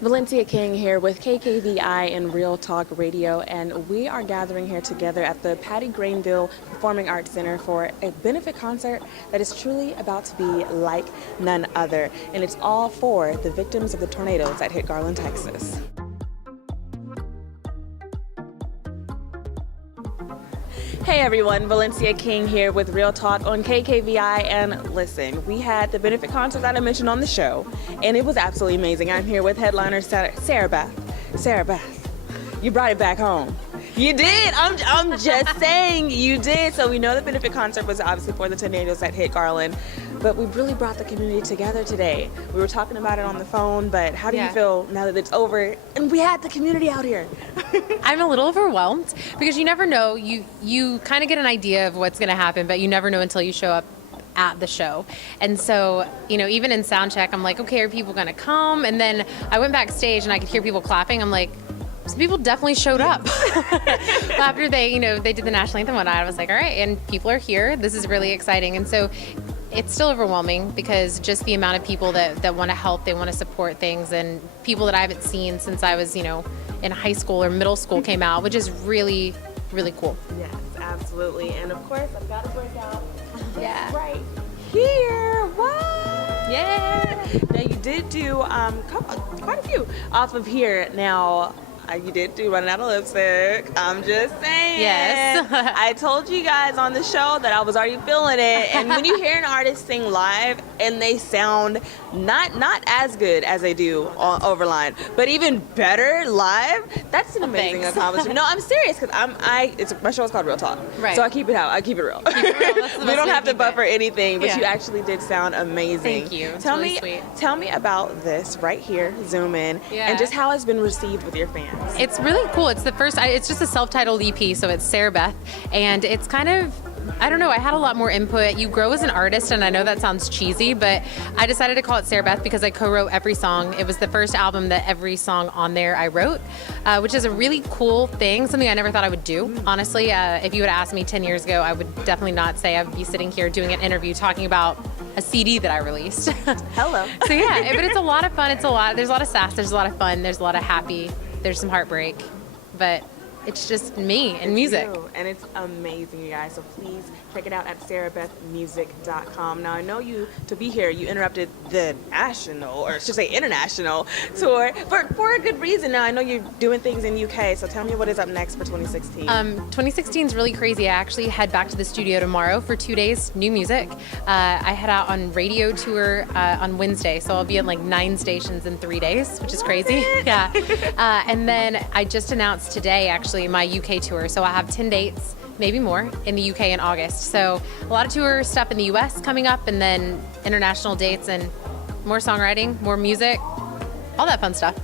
Valencia King here with KKVI and Real Talk Radio, and we are gathering here together at the Patty Granville Performing Arts Center for a benefit concert that is truly about to be like none other, and it's all for the victims of the tornadoes that hit Garland, Texas. Hey everyone, Valencia King here with Real Talk on KKVI, and listen, we had the benefit concert that I mentioned on the show, and it was absolutely amazing. I'm here with headliner Sara Beth. Sara Beth, you brought it back home. You did. I'm just saying you did. So we know the benefit concert was obviously for the tornadoes that hit Garland, but we really brought the community together today. We were talking about it on the phone, but how do you feel now that it's over and we had the community out here? I'm a little overwhelmed because you never know. You kind of get an idea of what's going to happen, but you never know until you show up at the show. And so, even in sound check, I'm like, okay, are people going to come? And then I went backstage and I could hear people clapping. I'm like, some people definitely showed up. After they did the national anthem one night, I was like, all right, and people are here. This is really exciting. And so it's still overwhelming because just the amount of people that want to help, they want to support things, and people that I haven't seen since I was, in high school or middle school came out, which is really, really cool. Yes, absolutely. And of course, I've got to break out right here. What? Yeah. Now you did do quite a few off of here. Now, you did do Running Out of Lipstick. I'm just saying. Yes. I told you guys on the show that I was already feeling it. And when you hear an artist sing live and they sound not as good as they do overline, but even better live, that's an amazing accomplishment. No, I'm serious because my show is called Real Talk. Right. So I keep it out. I keep it real. We don't have to buffer anything, but you actually did sound amazing. Thank you. Tell really me, sweet. Tell me about this right here. Zoom in, and just how it's been received with your fans. It's really cool. It's the first, it's just a self-titled EP, so it's Sara Beth, and it's kind of, I don't know, I had a lot more input. You grow as an artist, and I know that sounds cheesy, but I decided to call it Sara Beth because I co-wrote every song. It was the first album that every song on there I wrote, which is a really cool thing, something I never thought I would do. Honestly, if you would have asked me 10 years ago, I would definitely not say I would be sitting here doing an interview talking about a CD that I released. Hello. So yeah, but it's a lot of fun. There's a lot of sass, there's a lot of fun, there's a lot of happy, there's some heartbreak, but it's just me and music. And it's amazing, you guys. So please check it out at sarabethmusic.com. Now, I know to be here, you interrupted the national, or I should say international tour for a good reason. Now, I know you're doing things in UK, so tell me what is up next for 2016. 2016 is really crazy. I actually head back to the studio tomorrow for 2 days, new music. I head out on radio tour on Wednesday, so I'll be in like 9 stations in 3 days, which is crazy. Yeah. And then I just announced today, actually, my UK tour. So I have 10 dates, maybe more, in the UK in August. So a lot of tour stuff in the US coming up, and then international dates and more songwriting, more music, all that fun stuff.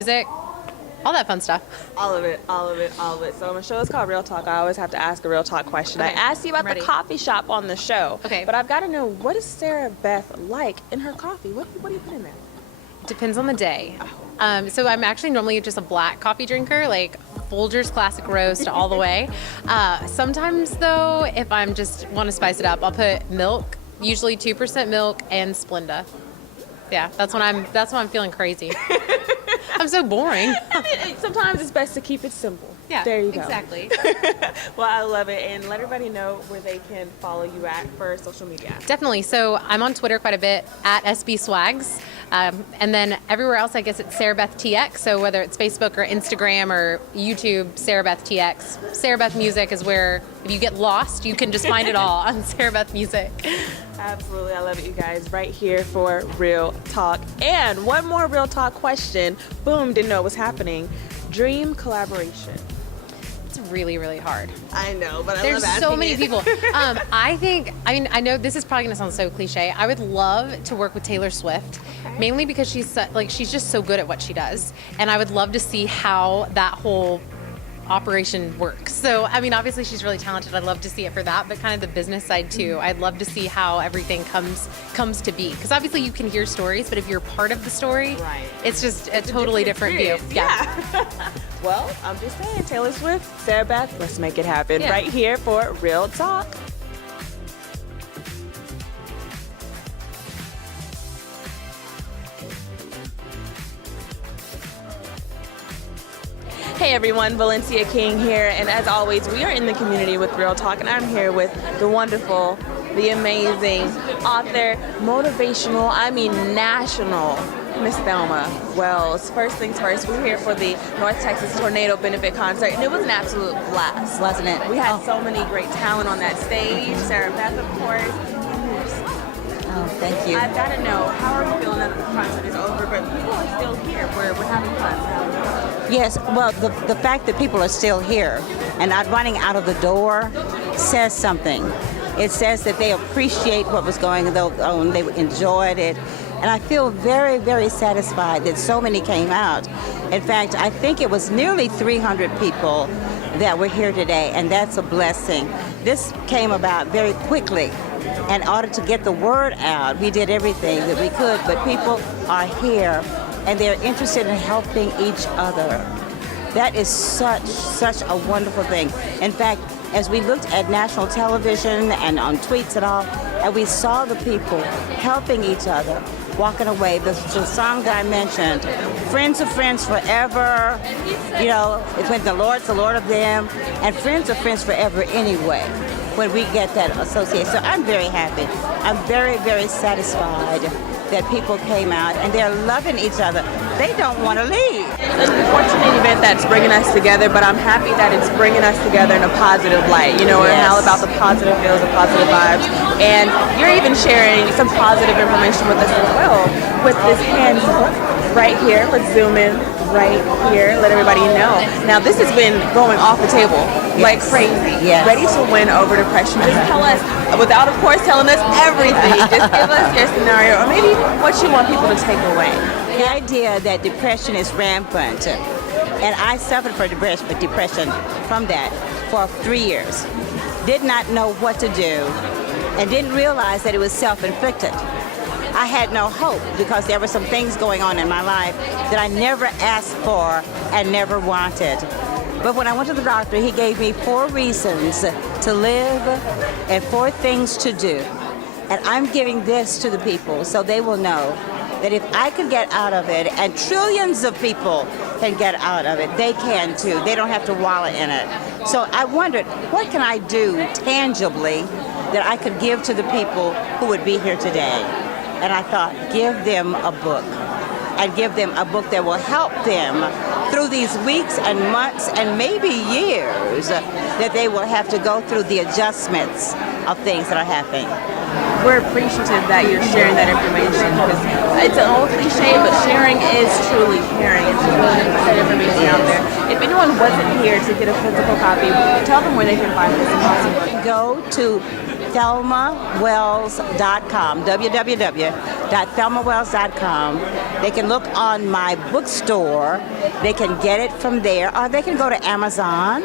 Music, all that fun stuff. All of it. So my show is called Real Talk. I always have to ask a Real Talk question. Okay. I asked you about the coffee shop on the show. Okay. But I've got to know, what is Sara Beth like in her coffee? What do you put in there? Depends on the day. So I'm actually normally just a black coffee drinker, like Folgers Classic Roast all the way. Sometimes though, if I'm just want to spice it up, I'll put milk, usually 2% milk, and Splenda. Yeah, that's when I'm feeling crazy. I'm so boring. Sometimes it's best to keep it simple. Yeah, there you go. Exactly. Well, I love it, and let everybody know where they can follow you at for social media. Definitely. So I'm on Twitter quite a bit at SB Swags. And then everywhere else, I guess it's Sara Beth TX. So whether it's Facebook or Instagram or YouTube, Sara Beth TX. Sara Beth Music is where, if you get lost, you can just find it all on Sara Beth Music. Absolutely. I love it, you guys. Right here for Real Talk. And one more Real Talk question. Boom, didn't know it was happening. Dream collaboration. It's really, really hard. I know, but there's so many people. I know this is probably gonna sound so cliche. I would love to work with Taylor Swift, mainly because she's just so good at what she does, and I would love to see how that whole operation works. So, obviously she's really talented. I'd love to see it for that, but kind of the business side too. I'd love to see how everything comes to be. Because obviously you can hear stories, but if you're part of the story, it's just a totally different view. Yeah. Well, I'm just saying, Taylor Swift, Sara Beth, let's make it happen right here for Real Talk. Hey everyone, Valencia King here, and as always, we are in the community with Real Talk, and I'm here with the wonderful, the amazing author, motivational, national, Miss Thelma Wells. First things first, we're here for the North Texas Tornado Benefit Concert, and it was an absolute blast. Wasn't it? We had so many great talent on that stage. Sara and Beth, of course. Oh, thank you. I've got to know, how are you feeling that the concert is over, but people are still here. We're having fun. Yes, well, the fact that people are still here and not running out of the door says something. It says that they appreciate what was going on, they enjoyed it. And I feel very, very satisfied that so many came out. In fact, I think it was nearly 300 people that were here today, and that's a blessing. This came about very quickly. In order to get the word out, we did everything that we could, but people are here and they're interested in helping each other. That is such a wonderful thing. In fact, as we looked at national television and on tweets and all, and we saw the people helping each other, walking away. The song that I mentioned, Friends of Friends Forever, you know, it's when the Lord's the Lord of them, and Friends of Friends Forever anyway, when we get that association. So I'm very happy. I'm very, very satisfied that people came out and they're loving each other. They don't want to leave. It's an unfortunate event that's bringing us together, but I'm happy that it's bringing us together in a positive light. You know, we're all about the positive feels, the positive vibes. And you're even sharing some positive information with us as well with this handbook right here. Let's zoom in right here, let everybody know. Now, this has been going off the table like crazy. Yes. Ready to win over depression. Just tell us, without of course telling us everything, just give us your scenario or maybe what you want people to take away. The idea that depression is rampant, and I suffered from depression from that for 3 years. Did not know what to do and didn't realize that it was self-inflicted. I had no hope because there were some things going on in my life that I never asked for and never wanted. But when I went to the doctor, he gave me 4 reasons to live and 4 things to do. And I'm giving this to the people so they will know that if I could get out of it, and trillions of people can get out of it, they can too. They don't have to wallow in it. So I wondered, what can I do tangibly that I could give to the people who would be here today? And I thought, give them a book, and give them a book that will help them through these weeks and months and maybe years that they will have to go through the adjustments of things that are happening. We're appreciative that you're sharing that information because it's an old cliche, but sharing is truly caring. It's really put that information out there. If anyone wasn't here to get a physical copy, tell them where they can find this awesome book. Go to thelmawells.com, www.thelmawells.com. They can look on my bookstore. They can get it from there, or they can go to Amazon,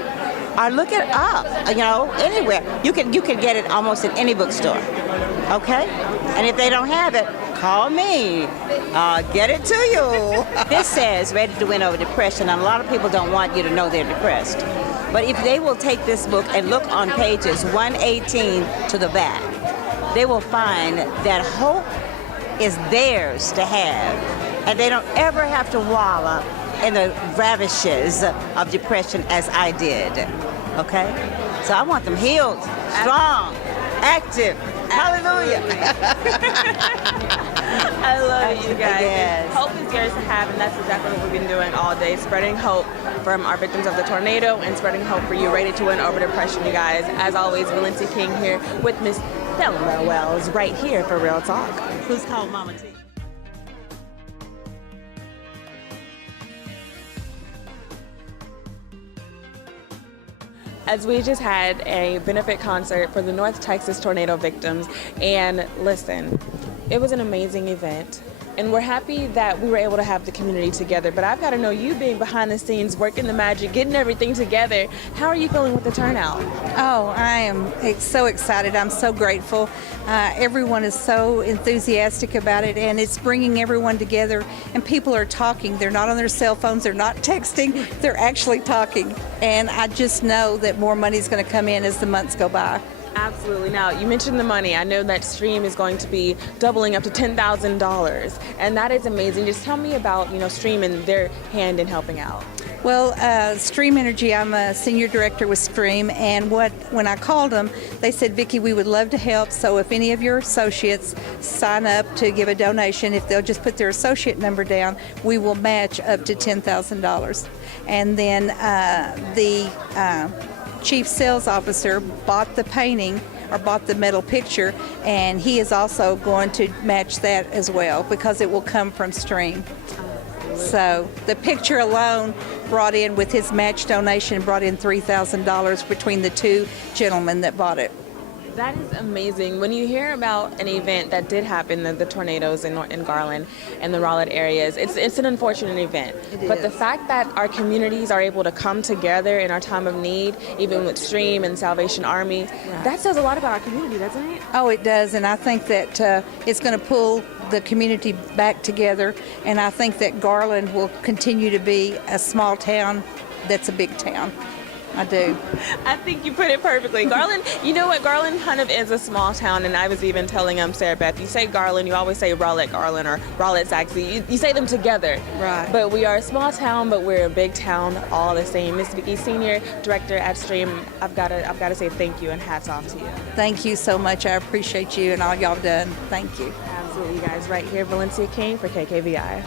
or look it up. You know, anywhere you can get it almost in any bookstore. Okay, and if they don't have it, call me. I'll get it to you. This says Ready to Win Over Depression, and a lot of people don't want you to know they're depressed. But if they will take this book and look on pages 118 to the back, they will find that hope is theirs to have, and they don't ever have to wallow in the ravishes of depression as I did. Okay? So I want them healed, strong, active. Hallelujah. I love you guys. Yes. Hope is yours to have, and that's exactly what we've been doing all day, spreading hope from our victims of the tornado and spreading hope for you, ready to win over depression, you guys. As always, Valencia King here with Miss Thelma Wells right here for Real Talk. Who's called Mama T? As we just had a benefit concert for the North Texas tornado victims, and listen, it was an amazing event. And we're happy that we were able to have the community together. But I've got to know, you being behind the scenes, working the magic, getting everything together, how are you feeling with the turnout? Oh, I am so excited. I'm so grateful. Everyone is so enthusiastic about it, and it's bringing everyone together, and people are talking. They're not on their cell phones. They're not texting. They're actually talking. And I just know that more money is going to come in as the months go by. Absolutely. Now, you mentioned the money. I know that Stream is going to be doubling up to $10,000, and that is amazing. Just tell me about, Stream and their hand in helping out. Well, Stream Energy, I'm a senior director with Stream, and when I called them, they said, Vicki, we would love to help, so if any of your associates sign up to give a donation, if they'll just put their associate number down, we will match up to $10,000. And then the chief sales officer bought the painting or bought the metal picture, and he is also going to match that as well because it will come from Stream. So the picture alone brought in, with his match donation, brought in $3,000 between the two gentlemen that bought it. That is amazing. When you hear about an event that did happen, the tornadoes in Garland and the Raleigh areas, it's an unfortunate event. But the fact that our communities are able to come together in our time of need, even with Stream and Salvation Army, that says a lot about our community, doesn't it? Oh, it does, and I think that it's going to pull the community back together, and I think that Garland will continue to be a small town that's a big town. I do. I think you put it perfectly. Garland, you know what? Garland kind of is a small town, and I was even telling Sarah Beth, you say Garland, you always say Raleigh Garland or Raleigh Saxby. You say them together. Right. But we are a small town, but we're a big town all the same. Miss Vicki, Senior Director at Stream, I've got to say thank you and hats off to you. Thank you so much. I appreciate you and all y'all done. Thank you. Absolutely, guys. Right here, Valencia King for KKVI.